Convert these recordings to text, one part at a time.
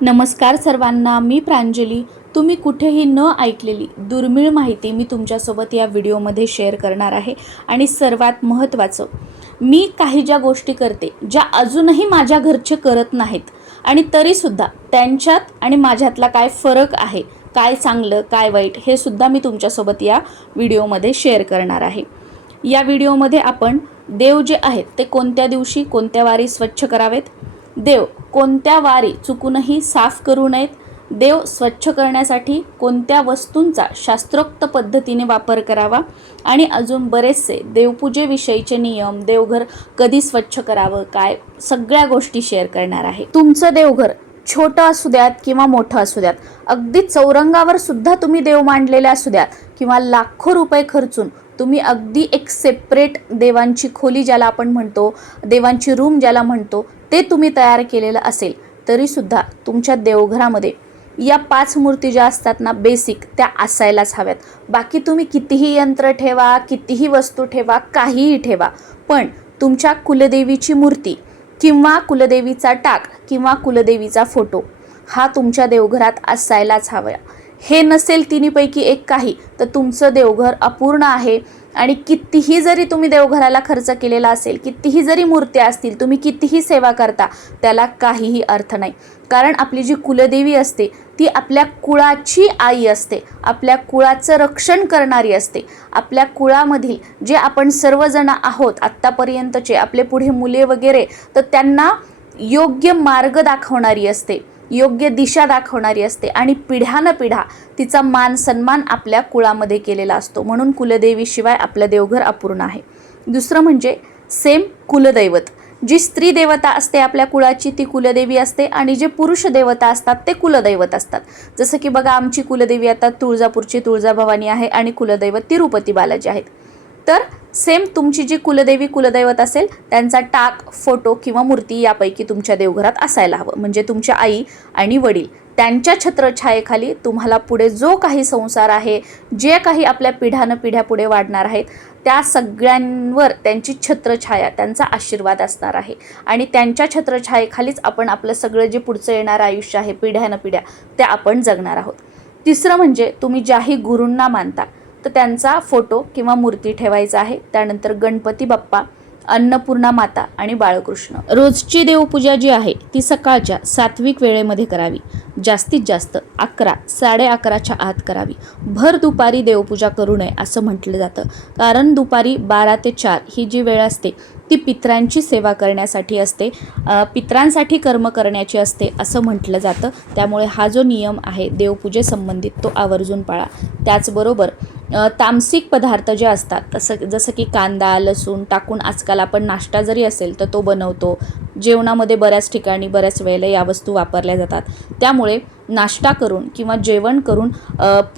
नमस्कार सर्वांना मी प्रांजली. तुम्ही कुठेही न ऐकलेली दुर्मिळ माहिती मी तुमच्यासोबत या व्हिडिओमध्ये शेअर करणार आहे. आणि सर्वात महत्त्वाचं मी काही ज्या गोष्टी करते ज्या अजूनही माझ्या घरचे करत नाहीत आणि तरीसुद्धा त्यांच्यात आणि माझ्यातला काय फरक आहे काय चांगलं काय वाईट हे सुद्धा मी तुमच्यासोबत या व्हिडिओमध्ये शेअर करणार आहे. या व्हिडिओमध्ये आपण देव जे आहेत ते कोणत्या दिवशी कोणत्या वारी स्वच्छ करावेत? देव कोणत्या वारी चुकूनही साफ करू नयेत? देव स्वच्छ करण्यासाठी कोणत्या वस्तूंचा शास्त्रोक्त पद्धतीने वापर करावा? आणि अजून बरेचसे देवपूजेविषयीचे नियम देवघर कधी स्वच्छ करावं? काय? सगळ्या गोष्टी शेअर करणार आहे. तुमचं देवघर छोटं असू द्यात किंवा मोठं असू द्यात अगदी चौरंगावर सुद्धा तुम्ही देव मांडलेले असू द्यात किंवा लाखो रुपये खर्चून तुम्ही अगदी एक सेपरेट देवांची खोली ज्याला आपण म्हणतो देवांची रूम ज्याला म्हणतो ते तुम्ही तयार केलेलं असेल तरीसुद्धा तुमच्या देवघरामध्ये या पाच मूर्ती ज्या असतात ना बेसिक त्या असायलाच हव्यात. बाकी तुम्ही कितीही यंत्र ठेवा कितीही वस्तू ठेवा काहीही ठेवा पण तुमच्या कुलदेवीची मूर्ती किंवा कुलदेवीचा टाक किंवा कुलदेवीचा फोटो हा तुमच्या देवघरात असायलाच हवा. हे नसेल तिन्हीपैकी एक काही तर तुमचं देवघर अपूर्ण आहे. आणि कितीही जरी तुम्ही देवघराला खर्च केलेला असेल कितीही जरी मूर्त्या असतील तुम्ही कितीही सेवा करता त्याला काहीही अर्थ नाही. कारण आपली जी कुलदेवी असते ती आपल्या कुळाची आई असते. आपल्या कुळाचं रक्षण करणारी असते. आपल्या कुळामधील जे आपण सर्वजण आहोत आत्तापर्यंतचे आपले पुढे मुले वगैरे तर त्यांना योग्य मार्ग दाखवणारी असते. योग्य दिशा दाखवणारी असते आणि पिढ्यानपिढ्या पिढा तिचा मान सन्मान आपल्या कुळामध्ये केलेला असतो. म्हणून कुलदेवीशिवाय आपलं देवघर अपूर्ण आहे. दुसरं म्हणजे सेम कुलदैवत. जी स्त्री देवता असते आपल्या कुळाची ती कुलदेवी असते आणि जे पुरुष देवता असतात ते कुलदैवत असतात. जसं की बघा आमची कुलदेवी आता तुळजापूरची तुळजाभवानी आहे आणि कुलदैवत तिरुपती बालाजी आहेत. तर सेम तुमची जी कुलदेवी कुलदैवत असेल त्यांचा टाक फोटो किंवा मूर्ती यापैकी तुमच्या देवघरात असायला हवं. म्हणजे तुमच्या आई आणि वडील. त्यांच्या छत्रछायेखाली तुम्हाला पुढे जो काही संसार आहे जे काही आपल्या पिढ्यानं पिढ्या पुढे वाढणार आहेत त्या सगळ्यांवर त्यांची छत्रछाया त्यांचा आशीर्वाद असणार आहे. आणि त्यांच्या छत्रछायेखालीच आपण आपलं सगळं जे पुढचं येणारं आयुष्य आहे पिढ्यानं पिढ्या ते आपण जगणार आहोत. तिसरं म्हणजे तुम्ही ज्याही गुरूंना मानता तर त्यांचा फोटो किंवा मूर्ती ठेवायचा आहे. त्यानंतर गणपती बाप्पा अन्नपूर्णा माता आणि बाळकृष्ण. रोजची देवपूजा जी आहे ती सकाळच्या सात्विक वेळेमध्ये करावी. जास्तीत जास्त अकरा साडे अकराच्या आत करावी. भर दुपारी देवपूजा करू नये असं म्हटलं जातं. कारण दुपारी बारा ते चार ही जी वेळ असते ती पित्रांची सेवा करण्यासाठी असते पित्रांसाठी कर्म करण्याची असते असं म्हटलं जातं. त्यामुळे हा जो नियम आहे देवपूजेसंबंधित तो आवर्जून पाळा. त्याचबरोबर तामसिक पदार्थ जे असतात तसं जसं की कांदा लसूण टाकून आजकाल आपण नाश्ता जरी असेल तर तो बनवतो. जेवणामध्ये बऱ्याच ठिकाणी बऱ्याच वेळेला या वस्तू वापरल्या जातात. त्यामुळे नाश्ता करून किंवा जेवण करून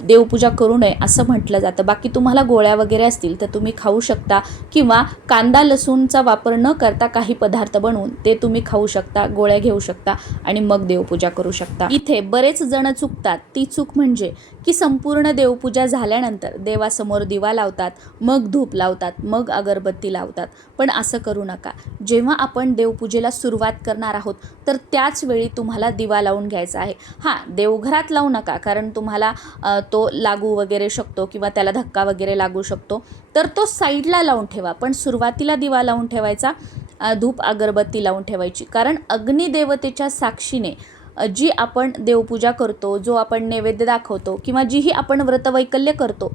देवपूजा करू नये असं म्हटलं जातं. बाकी तुम्हाला गोळ्या वगैरे असतील तर तुम्ही खाऊ शकता किंवा कांदा लसूणचा वापर न करता काही पदार्थ बनवून ते तुम्ही खाऊ शकता गोळ्या घेऊ शकता आणि मग देवपूजा करू शकता. इथे बरेच जण चुकतात. ती चूक म्हणजे की संपूर्ण देवपूजा झाल्यानंतर देवासमोर दिवा लावतात मग धूप लावतात मग अगरबत्ती लावतात. पण असं करू नका. जेव्हा आपण देवपूजेला सुरुवात करणार आहोत तर त्याच वेळी तुम्हाला दिवा लावून घ्यायचा आहे. हां देवघरात लावू नका. कारण तुम्हाला तो लागू वगैरे शकतो किंवा त्याला धक्का वगैरे लागू शकतो. तर तो साईडला लावून ठेवा. पण सुरुवातीला दिवा लावून ठेवायचा धूप अगरबत्ती लावून ठेवायची. कारण अग्निदेवतेच्या साक्षीने जी आपण देवपूजा करतो जो आपण नैवेद्य दाखवतो किंवा जीही आपण व्रतवैकल्य करतो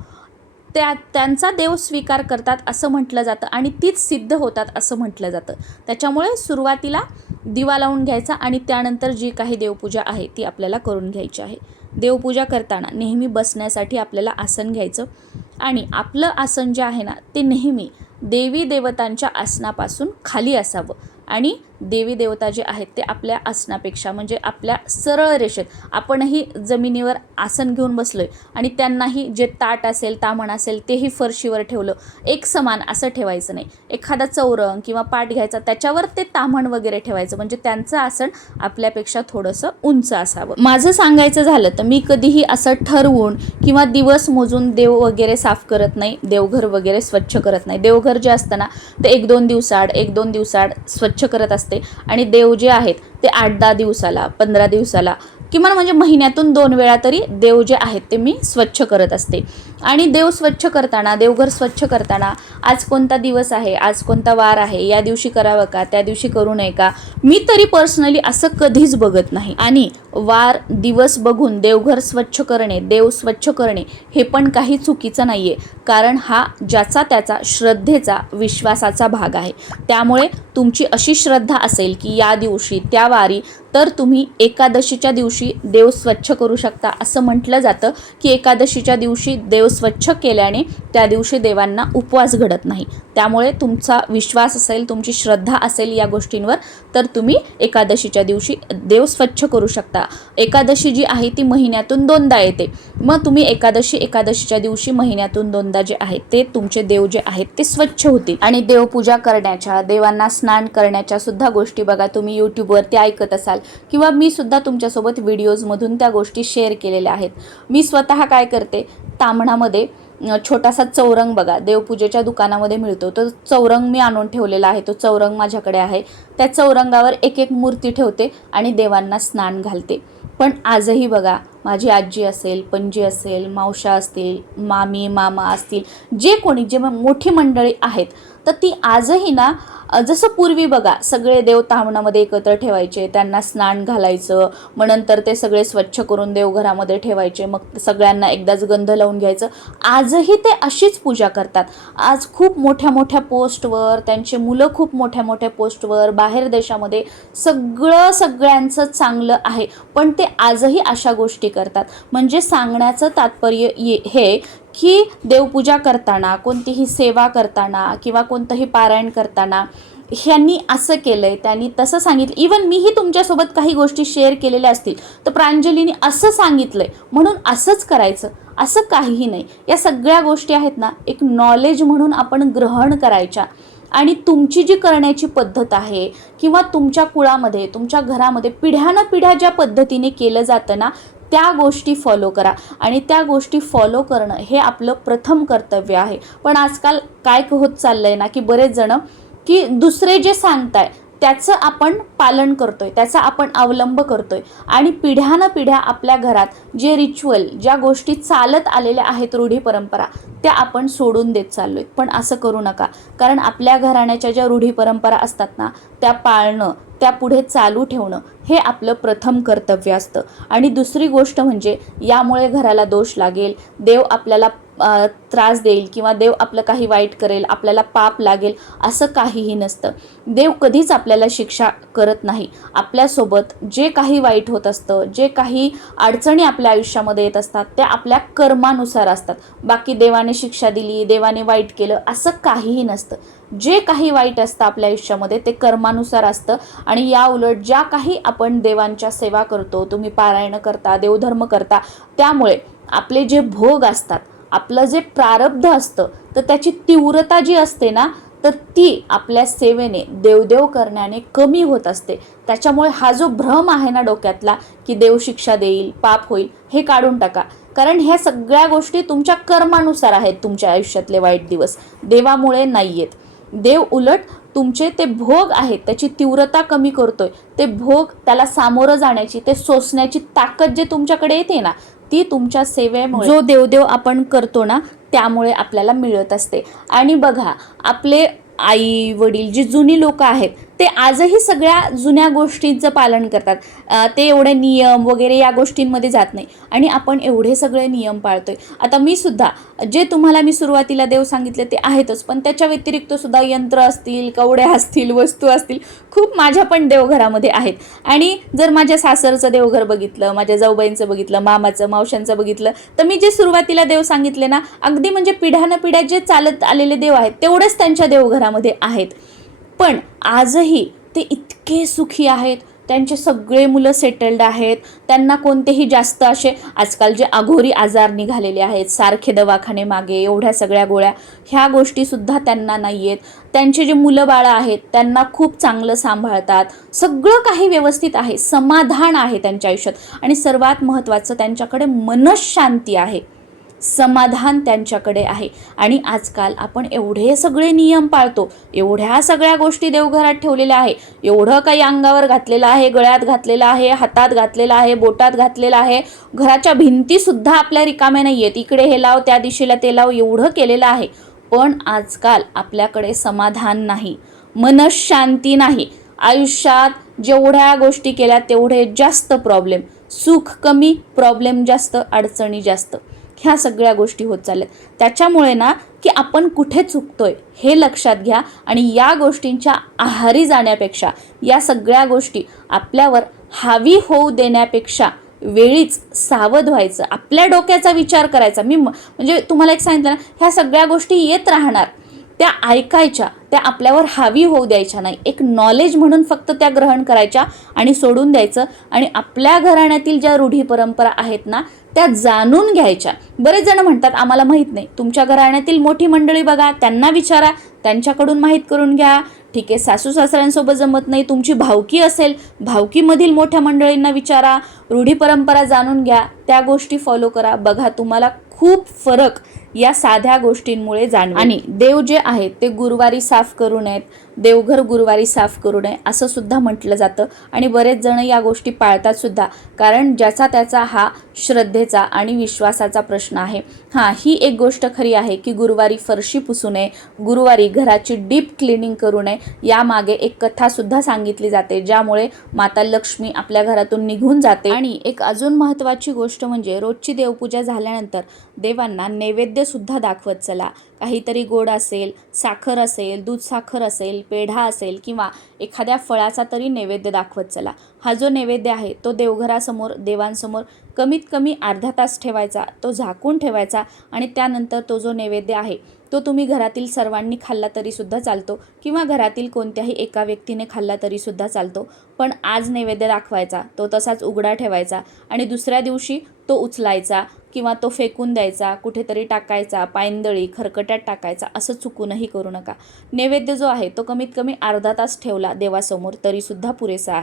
त्या त्यांचा देव स्वीकार करतात असं म्हटलं जातं आणि तीच सिद्ध होतात असं म्हटलं जातं. त्याच्यामुळे सुरुवातीला दिवा लावून घ्यायचा आणि त्यानंतर जी काही देवपूजा आहे ती आपल्याला करून घ्यायची आहे. देवपूजा करताना नेहमी बसण्यासाठी आपल्याला आसन घ्यायचं आणि आपलं आसन जे आहे ना ते नेहमी देवी देवतांच्या आसनापासून खाली असावं आणि देवी देवता जे आहेत ते आपल्या आसनापेक्षा म्हणजे आपल्या सरळ रेषेत आपणही जमिनीवर आसन घेऊन बसलो आहे आणि त्यांनाही जे ताट असेल तामण असेल तेही फरशीवर ठेवलं एक समान असं ठेवायचं नाही. एखादा चौरंग किंवा पाठ घ्यायचा त्याच्यावर ते तामण वगैरे ठेवायचं म्हणजे त्यांचं आसन आपल्यापेक्षा थोडंसं उंच असावं. माझं सांगायचं झालं तर मी कधीही असं ठरवून किंवा दिवस मोजून देव वगैरे साफ करत नाही देवघर वगैरे स्वच्छ करत नाही. देवघर जे असतं ना ते एक दोन दिवसाआड एक दोन दिवसाआड स्वच्छ करत असते. असते. आणि देव जे आहेत ते आठ दहा दिवसाला पंधरा दिवसाला किमान म्हणजे महिन्यातून दोन वेळा तरी देव जे आहेत ते मी स्वच्छ करत असते. आणि देव स्वच्छ करताना देवघर स्वच्छ करताना आज कोणता दिवस आहे आज कोणता वार आहे या दिवशी करावं का त्या दिवशी करू नये का मी तरी पर्सनली असं कधीच बघत नाही. आणि वार दिवस बघून देवघर स्वच्छ करणे देव स्वच्छ करणे हे पण काही चुकीचं नाही आहे कारण हा ज्याचा त्याचा श्रद्धेचा विश्वासाचा भाग आहे. त्यामुळे तुमची अशी श्रद्धा असेल की या दिवशी त्या वारी तर तुम्ही एकादशीच्या दिवशी देव स्वच्छ करू शकता असं म्हटलं जातं की एकादशीच्या दिवशी देव स्वच्छ केल्याने त्या दिवशी देवांना उपवास घडत नाही. त्यामुळे तुमचा विश्वास असेल तुमची श्रद्धा असेल या गोष्टींवर तर तुम्ही एकादशीच्या दिवशी देव स्वच्छ करू शकता. एकादशी जी आहे ती महिन्यातून दोनदा येते. मग तुम्ही एकादशी एकादशीच्या दिवशी महिन्यातून दोनदा जे आहे ते तुमचे देव जे आहेत ते स्वच्छ होतील. आणि देवपूजा करण्याच्या देवांना स्नान करण्याच्या सुद्धा गोष्टी बघा तुम्ही यूट्यूबवरती ऐकत असाल. किंवा मी सुद्धा तुमच्यासोबत व्हिडिओजमधून त्या गोष्टी शेअर केलेल्या आहेत. मी स्वतः काय करते तांबणामध्ये छोटासा चौरंग बघा देवपूजेच्या दुकानामध्ये मिळतो. तो चौरंग मी आणून ठेवलेला आहे तो चौरंग माझ्याकडे आहे. त्या चौरंगावर एक एक मूर्ती ठेवते आणि देवांना स्नान घालते. पण आजही बघा माझी आजी असेल पणजी असेल मावशा असतील मामी मामा असतील जे कोणी जे मोठी मंडळी आहेत तर ती आजही ना जसं पूर्वी बघा सगळे देव तावणामध्ये एकत्र ठेवायचे त्यांना स्नान घालायचं मग नंतर ते सगळे स्वच्छ करून देवघरामध्ये ठेवायचे मग सगळ्यांना एकदाच गंध लावून घ्यायचं. आजही ते अशीच पूजा करतात. आज खूप मोठ्या मोठ्या पोस्टवर त्यांचे मुलं खूप मोठ्या मोठ्या पोस्टवर बाहेर देशामध्ये सगळं सगळ्यांचं चांगलं आहे. पण ते आजही अशा गोष्टी करतात. म्हणजे सांगण्याचं तात्पर्य ये हे की देवपूजा करताना कोणतीही सेवा करताना किंवा कोणतंही पारायण करताना ह्यांनी असं केलं आहे त्यांनी तसं सांगितलं. इवन मीही तुमच्यासोबत काही गोष्टी शेअर केलेल्या असतील तर प्रांजलीने असं सांगितलं आहे म्हणून असंच करायचं असं काहीही नाही. या सगळ्या गोष्टी आहेत ना एक नॉलेज म्हणून आपण ग्रहण करायच्या. आणि तुमची जी करण्याची पद्धत आहे किंवा तुमच्या कुळामध्ये तुमच्या घरामध्ये पिढ्यानं पिढ्या ज्या पद्धतीने केलं जातं ना त्या गोष्टी फॉलो करा. आणि त्या गोष्टी फॉलो करणं हे आपलं प्रथम कर्तव्य आहे. पण आजकाल काय होत चाललं आहे ना की बरेच जणं की दुसरे जे सांगताय त्याचं आपण पालन करतोय त्याचा आपण अवलंब करतोय. आणि पिढ्यानं पिढ्या आपल्या घरात जे रिच्युअल ज्या गोष्टी चालत आलेल्या आहेत रूढी परंपरा त्या आपण सोडून देत चाललोय. पण असं करू नका. कारण आपल्या घराण्याच्या ज्या रूढी परंपरा असतात ना त्या पाळणं त्या पुढे चालू ठेवणं हे आपलं प्रथम कर्तव्य असतं. आणि दुसरी गोष्ट म्हणजे यामुळे घराला दोष लागेल देव आपल्याला त्रास देईल किंवा देव आपलं काही वाईट करेल आपल्याला पाप लागेल असं काहीही नसतं. देव कधीच आपल्याला शिक्षा करत नाही. आपल्यासोबत जे काही वाईट होत असतं जे काही अडचणी आपल्या आयुष्यामध्ये येत असतात त्या आपल्या कर्मानुसार असतात. बाकी देवाने शिक्षा दिली देवाने वाईट केलं असं काहीही नसतं. जे काही वाईट असतं आपल्या आयुष्यामध्ये ते कर्मानुसार असतं. आणि या उलट ज्या काही आपण देवांच्या सेवा करतो तुम्ही पारायण करता देवधर्म करता त्यामुळे आपले जे भोग असतात आपलं जे प्रारब्ध असतं तर त्याची तीव्रता जी असते ना तर ती आपल्या सेवेने देवदेव करण्याने कमी होत असते. त्याच्यामुळे हा जो भ्रम आहे ना डोक्यातला की देव शिक्षा देईल पाप होईल हे काढून टाका. कारण ह्या सगळ्या गोष्टी तुमच्या कर्मानुसार आहेत तुमच्या आयुष्यातले वाईट दिवस. देवामुळे नाही आहेत देव उलट तुमचे ते भोग आहेत त्याची तीव्रता कमी करतोय. ते भोग त्याला सामोरं जाण्याची ते सोसण्याची ताकद जे तुमच्याकडे येते ना ती तुमच्या सेवेमुळे जो देवदेव आपण करतो ना त्यामुळे आपल्याला मिळत असते. आणि बघा आपले आई वडील जी जुनी लोक आहेत ते आजही सगळ्या जुन्या गोष्टींचं पालन करतात. ते एवढे नियम वगैरे या गोष्टींमध्ये जात नाही. आणि आपण एवढे सगळे नियम पाळतोय. आता मी सुद्धा जे तुम्हाला मी सुरुवातीला देव सांगितले ते आहेतच. पण त्याच्या व्यतिरिक्त सुद्धा यंत्र असतील कवड्या असतील वस्तू असतील खूप माझ्या पण देवघरामध्ये आहेत. आणि जर माझ्या सासरचं देवघर बघितलं माझ्या जाऊबाईंचं बघितलं मामाचं मावशांचं बघितलं तर मी जे सुरुवातीला देव सांगितले ना अगदी म्हणजे पिढ्यानं पिढ्या जे चालत आलेले देव आहेत तेवढेच त्यांच्या देवघरामध्ये आहेत. पण आजही ते इतके सुखी आहेत. त्यांचे सगळे मुलं सेटल्ड आहेत. त्यांना कोणतेही जास्त असे आजकाल जे अघोरी आजार निघालेले आहेत सारखे दवाखाने मागे एवढ्या सगळ्या गोळ्या ह्या गोष्टीसुद्धा त्यांना नाही आहेत त्यांचे जे मुलं बाळं आहेत त्यांना खूप चांगलं सांभाळतात. सगळं काही व्यवस्थित आहे समाधान आहे त्यांच्या आयुष्यात. आणि सर्वात महत्त्वाचं त्यांच्याकडे मनशांती आहे. समाधान त्यांच्याकडे आहे. आणि आजकाल आपण एवढे सगळे नियम पाळतो एवढ्या सगळ्या गोष्टी देवघरात ठेवलेल्या आहे. एवढं काही अंगावर घातलेलं आहे गळ्यात घातलेलं आहे हातात घातलेलं आहे बोटात घातलेलं आहे. घराच्या भिंतीसुद्धा आपल्या रिकाम्या नाही आहेत इकडे हे लाव त्या दिशेला ते लाव एवढं केलेलं आहे. पण आजकाल आपल्याकडे समाधान नाही. मनशांती नाही. आयुष्यात जेवढ्या गोष्टी केल्या तेवढे जास्त प्रॉब्लेम सुख कमी प्रॉब्लेम जास्त अडचणी जास्त. ह्या सगळ्या गोष्टी होत चालल्यात. त्याच्यामुळे ना की आपण कुठे चुकतोय हे लक्षात घ्या आणि या गोष्टींच्या आहारी जाण्यापेक्षा या सगळ्या गोष्टी आपल्यावर हावी होऊ देण्यापेक्षा वेळीच सावध व्हायचं. आपल्या डोक्याचा विचार करायचा. मी म- म्हणजे तुम्हाला एक सांगितलं ना ह्या सगळ्या गोष्टी येत राहणार. त्या ऐकायच्या त्या आपल्यावर हावी होऊ द्यायच्या नाही. एक नॉलेज म्हणून फक्त त्या ग्रहण करायच्या आणि सोडून द्यायचं. आणि आपल्या घराण्यातील ज्या रूढी परंपरा आहेत ना त्या जाणून घ्यायच्या. बरेच जण म्हणतात आम्हाला माहीत नाही. तुमच्या घराण्यातील मोठी मंडळी बघा त्यांना विचारा त्यांच्याकडून माहीत करून घ्या. ठीक आहे सासू सासऱ्यांसोबत जमत नाही. तुमची भावकी असेल भावकीमधील मोठ्या मंडळींना विचारा. रूढी परंपरा जाणून घ्या. त्या गोष्टी फॉलो करा. बघा तुम्हाला खूप फरक या साध्या गोष्टींमुळे जाणवे आणि देव जे आहेत ते गुरुवारी साफ करू नयेत देवघर गुरुवारी साफ करू नये असं सुद्धा म्हटलं जातं. आणि बरेच जण या गोष्टी पाळतात सुद्धा कारण ज्याचा त्याचा हा श्रद्धेचा आणि विश्वासाचा प्रश्न आहे. हां ही एक गोष्ट खरी आहे की गुरुवारी फरशी पुसू नये गुरुवारी घराची डीप क्लिनिंग करू नये यामागे एक कथासुद्धा सांगितली जाते ज्यामुळे माता लक्ष्मी आपल्या घरातून निघून जाते. आणि एक अजून महत्त्वाची गोष्ट म्हणजे रोजची देवपूजा झाल्यानंतर देवांना नैवेद्य सुद्धा दाखवत चला. काहीतरी गोड असेल साखर असेल दूध साखर असेल पेढा असेल किंवा एखाद्या फळाचा तरी नैवेद्य दाखवत चला. हा जो नैवेद्य आहे तो देवघरासमोर देवांसमोर कमीत कमी अर्धा तास ठेवायचा तो झाकून ठेवायचा आणि त्यानंतर तो जो नैवेद्य आहे तो तुम्ही घरातील सर्वांनी खाल्ला तरीसुद्धा चालतो किंवा घरातील कोणत्याही एका व्यक्तीने खाल्ला तरीसुद्धा चालतो. पण आज नैवेद्य दाखवायचा तो तसाच उघडा ठेवायचा आणि दुसऱ्या दिवशी तो उचलायचा. किंवा तो फेकून द्यायचा कुठेतरी टाकायचा पायंदळी खरकट्यात टाकायचा असं चुकूनही करू नका. नैवेद्य जो आहे तो कमीत कमी अर्धा तास ठेवला देवासमोर तरीसुद्धा पुरेसा आहे.